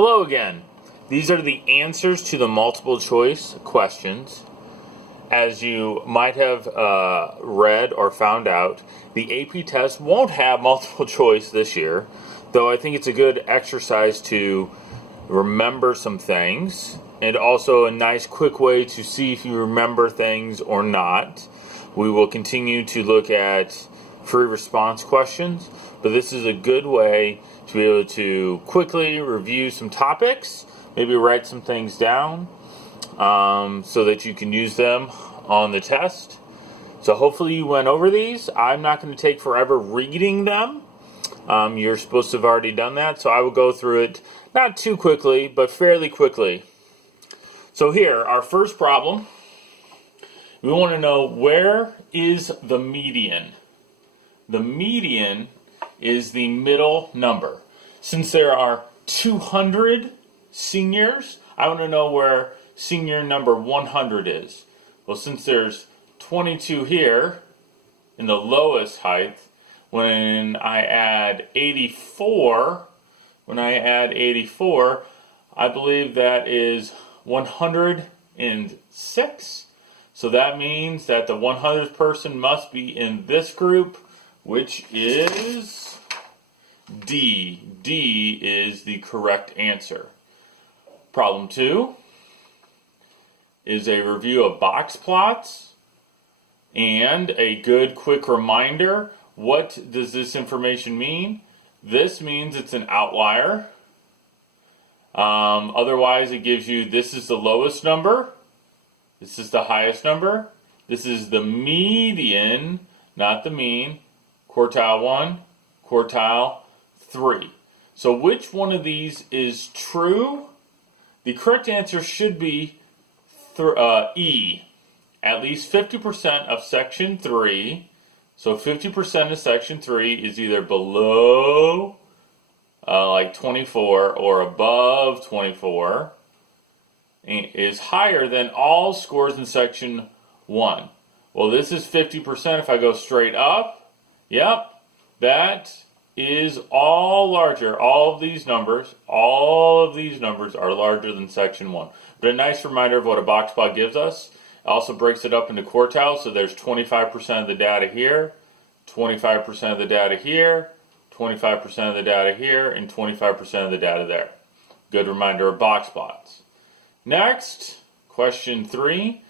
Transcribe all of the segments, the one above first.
Hello again. These are the answers to the multiple choice questions. As you might have read or found out, the AP test won't have multiple choice this year, though I think it's a good exercise to remember some things, and also a nice quick way to see if you remember things or not. We will continue to look at free response questions, but this is a good way to be able to quickly review some topics, maybe write some things down so that you can use them on the test. So hopefully you went over these. I'm not going to take forever reading them. You're supposed to have already done that, so I will go through it not too quickly, but fairly quickly. So here, our first problem, we want to know, where is the median? The median is the middle number. Since there are 200 seniors, I want to know where senior number 100 is. Well, since there's 22 here in the lowest height, when I add 84, I believe that is 106. So that means that the 100th person must be in this group, which is D. D is the correct answer. Problem 2 is a review of box plots and a good quick reminder. What does this information mean? This means it's an outlier. Otherwise, it gives you, this is the lowest number, this is the highest number, this is the median, not the mean, quartile 1, quartile 3. So which one of these is true? The correct answer should be E. At least 50% of section 3. So 50% of section 3 is either below like 24 or above 24, and is higher than all scores in section 1. Well, this is 50%. If I go straight up, yep, that is all larger. All of these numbers are larger than section 1. But a nice reminder of what a box plot gives us. It also breaks it up into quartiles, so there's 25% of the data here, 25% of the data here, 25% of the data here, and 25% of the data there. Good reminder of box plots. Next, question 3.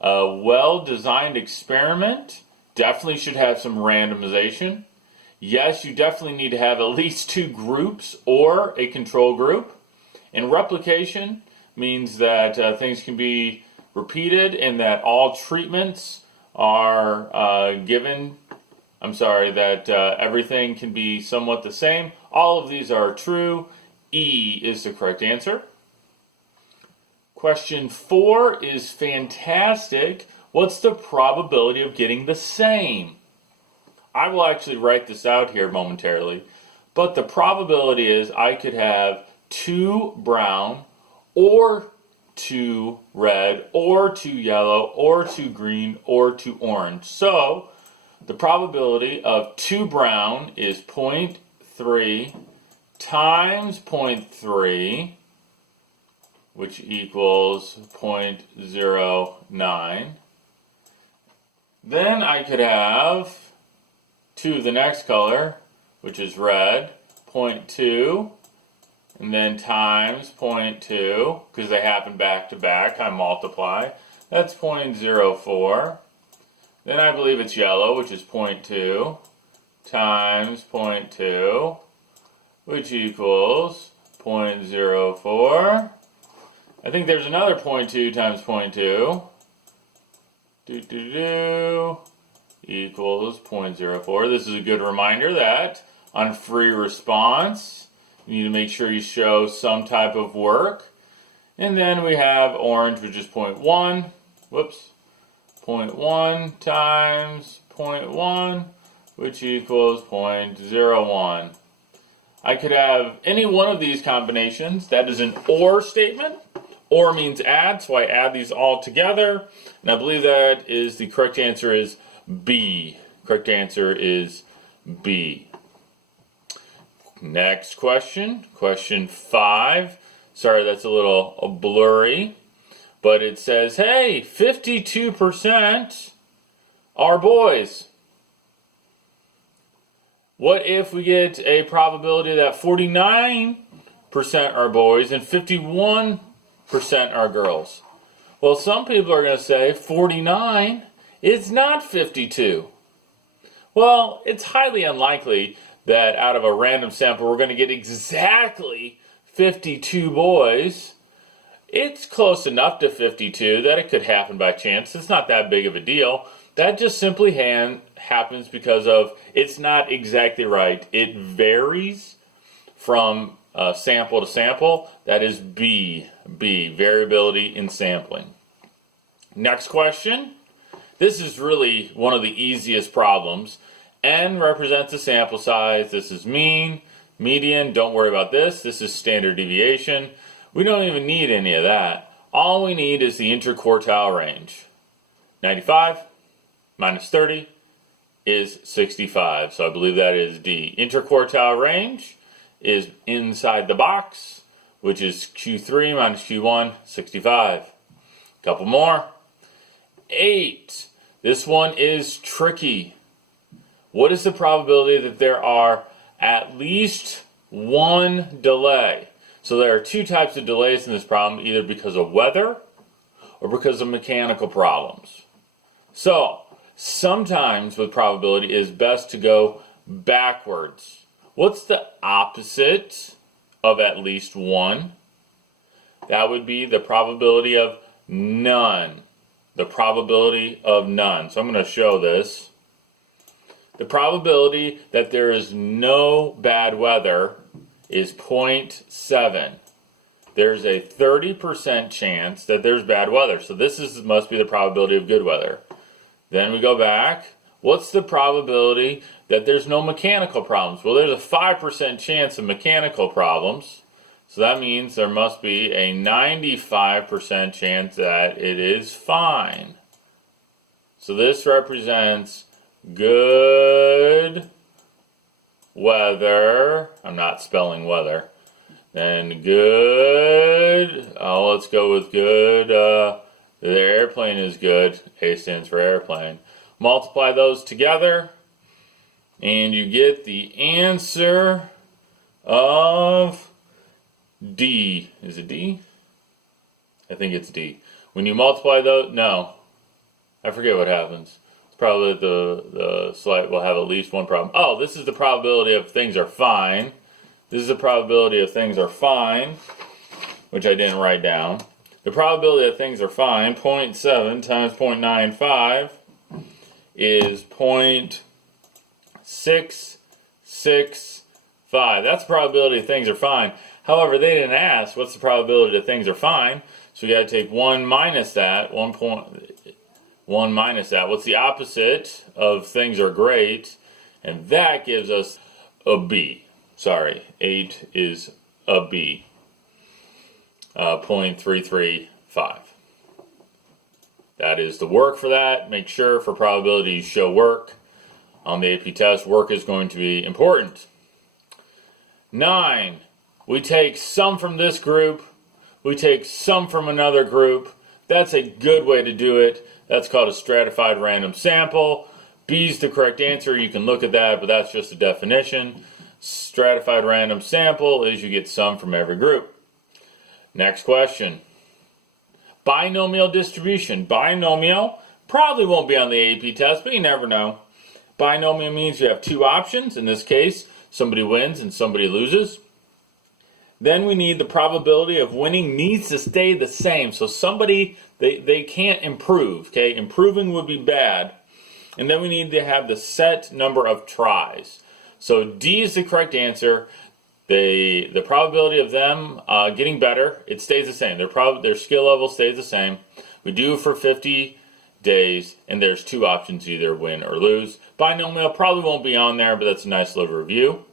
A well-designed experiment definitely should have some randomization. Yes, you definitely need to have at least 2 groups or a control group. And replication means that things can be repeated and that all treatments are everything can be somewhat the same. All of these are true. E is the correct answer. Question 4 is fantastic. What's the probability of getting the same? I will actually write this out here momentarily, but the probability is I could have 2 brown or 2 red or 2 yellow or 2 green or 2 orange. So the probability of 2 brown is 0.3 times 0.3, which equals 0.09. Then I could have 2 of the next color, which is red, 0.2, and then times 0.2, because they happen back to back, I multiply. That's 0.04. Then I believe it's yellow, which is 0.2, times 0.2, which equals 0.04. I think there's another 0.2 times 0.2. Equals 0.04. This is a good reminder that on free response, you need to make sure you show some type of work. And then we have orange, which is 0.1. 0.1 times 0.1, which equals 0.01. I could have any one of these combinations. That is an OR statement. OR means add, so I add these all together. And I believe that is the correct answer is B. Correct answer is B. Next question, question 5. Sorry, that's a little blurry, but it says, hey, 52% are boys. What if we get a probability that 49% are boys and 51% are girls? Well, some people are going to say 49 is not 52. Well, it's highly unlikely that out of a random sample we're going to get exactly 52 boys. It's close enough to 52 that it could happen by chance. It's not that big of a deal. That just simply happens because of it's not exactly right. It varies from sample to sample. That is B, variability in sampling. Next question. This is really one of the easiest problems. N represents a sample size. This is mean, median. Don't worry about this. This is standard deviation. We don't even need any of that. All we need is the interquartile range. 95 minus 30 is 65. So I believe that is D. Interquartile range is inside the box, which is Q3 minus Q1, 65. Couple more. 8. This one is tricky. What is the probability that there are at least one delay? So there are two types of delays in this problem, either because of weather or because of mechanical problems. So sometimes with probability it is best to go backwards. What's the opposite of at least one? That would be the probability of none. The probability of none. So I'm going to show this. The probability that there is no bad weather is 0.7. There's a 30% chance that there's bad weather. So this must be the probability of good weather. Then we go back. What's the probability that there's no mechanical problems? Well, there's a 5% chance of mechanical problems. So that means there must be a 95% chance that it is fine. So this represents good weather. I'm not spelling weather. Then good. Let's go with good. The airplane is good. A stands for airplane. Multiply those together, and you get the answer of D. Is it D? I think it's D. When you multiply those, no. I forget what happens. It's probably the slide will have at least one problem. Oh, this is the probability of things are fine. This is the probability of things are fine, which I didn't write down. The probability of things are fine, 0.7 times 0.95 is 0.665. That's the probability of things are fine. However, they didn't ask what's the probability that things are fine, so we got to take 1 minus that. 1 minus that. What's the opposite of things are great? And that gives us a B. Sorry, 8 is a B. 0.335. That is the work for that. Make sure for probability you show work. On the AP test, work is going to be important. 9. We take some from this group. We take some from another group. That's a good way to do it. That's called a stratified random sample. B is the correct answer. You can look at that, but that's just a definition. Stratified random sample is you get some from every group. Next question. Binomial distribution. Binomial probably won't be on the AP test, but you never know. Binomial means you have two options. In this case, somebody wins and somebody loses. Then we need the probability of winning needs to stay the same. So somebody, they can't improve. Okay, improving would be bad. And then we need to have the set number of tries. So D is the correct answer. The probability of them getting better, it stays the same. Their skill level stays the same. We do it for 50 days, and there's two options, either win or lose. Binomial probably won't be on there, but that's a nice little review.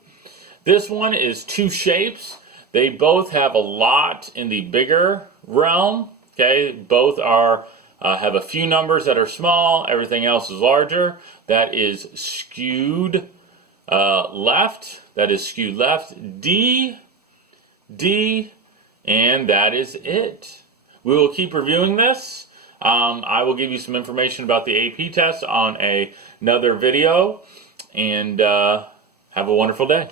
This one is two shapes. They both have a lot in the bigger realm. Okay, both are have a few numbers that are small. Everything else is larger. That is skewed left, that is skewed left, D, D, and that is it. We will keep reviewing this. I will give you some information about the AP test on another video, and have a wonderful day.